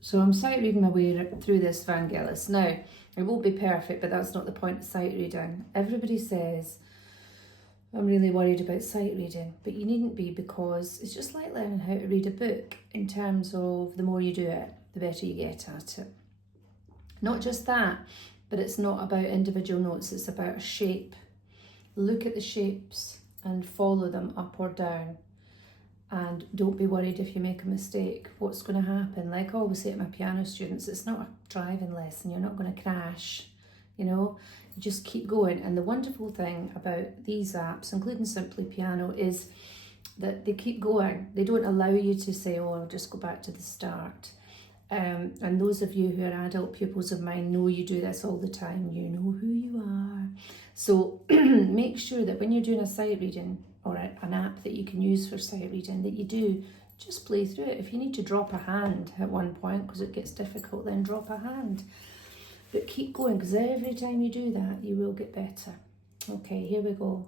So I'm sight reading my way through this Vangelis. Now, it won't be perfect, but that's not the point of sight reading. Everybody says, I'm really worried about sight reading, but you needn't be, because it's just like learning how to read a book, in terms of the more you do it, the better you get at it. Not just that, but it's not about individual notes, it's about a shape. Look at the shapes and follow them up or down. And don't be worried if you make a mistake. What's going to happen? Like I always say to my piano students, it's not a driving lesson. You're not going to crash, you know. You just keep going. And the wonderful thing about these apps, including Simply Piano, is that they keep going. They don't allow you to say, oh, I'll just go back to the start. And those of you who are adult pupils of mine know you do this all the time. You know who you are. So make sure that when you're doing a sight reading, or an app that you can use for sight reading, that you do just play through it. If you need to drop a hand at one point because it gets difficult, then drop a hand. But keep going, because every time you do that, you will get better. Okay, here we go.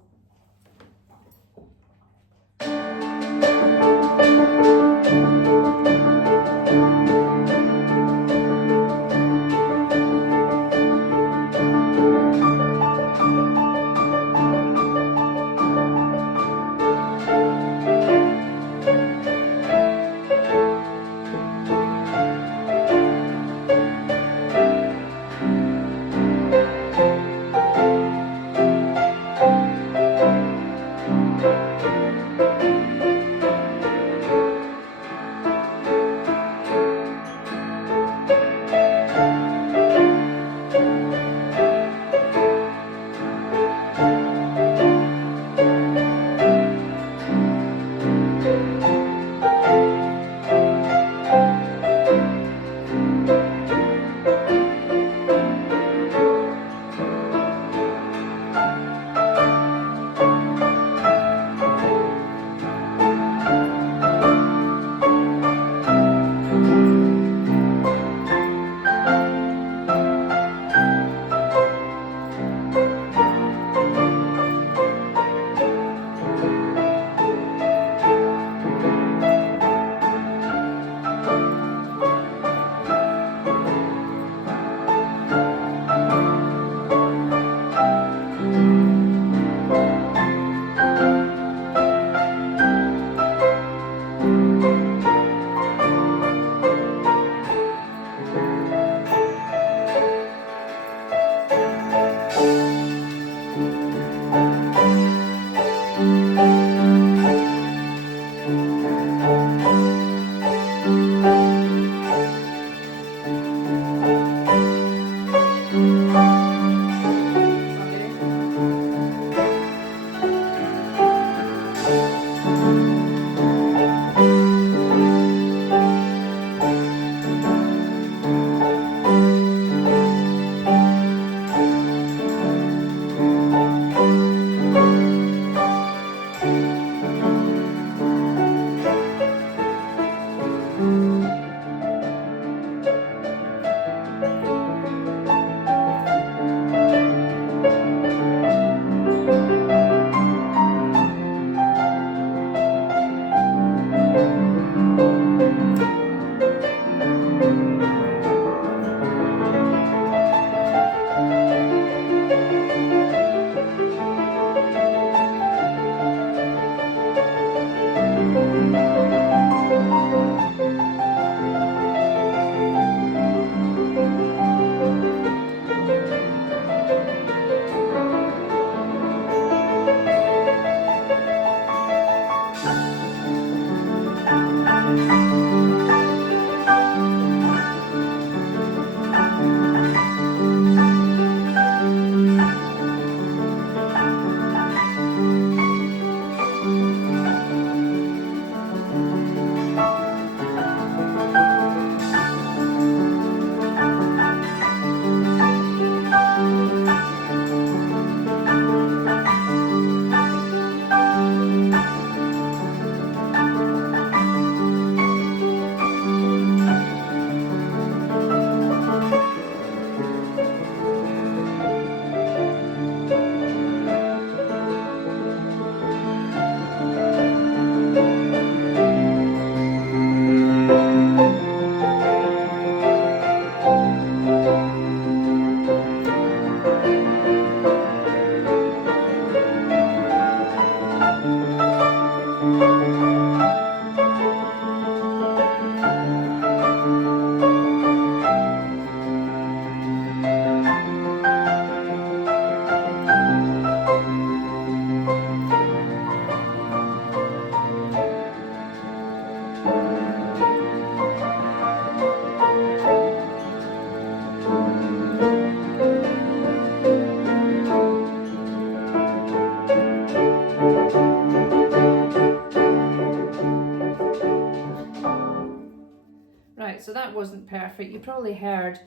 Right, so that wasn't perfect. You probably heard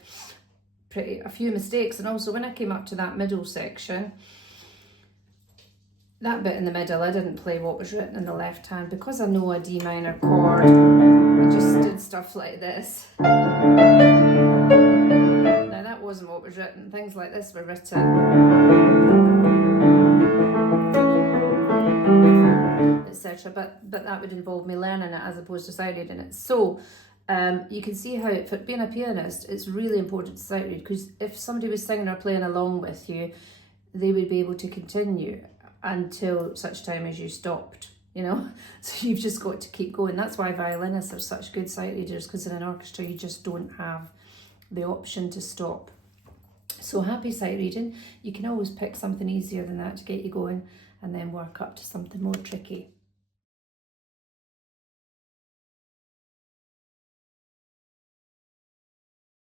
a few mistakes, and also when I came up to that middle section, that bit in the middle, I didn't play what was written in the left hand because I know a D minor chord. I just did stuff like this. Now that wasn't what was written. Things like this were written, etc. But that would involve me learning it as opposed to sight reading it. So you can see how, for being a pianist, it's really important to sight read, because if somebody was singing or playing along with you, they would be able to continue until such time as you stopped, you know. So you've just got to keep going. That's why violinists are such good sight readers, because in an orchestra you just don't have the option to stop. So happy sight reading. You can always pick something easier than that to get you going and then work up to something more tricky.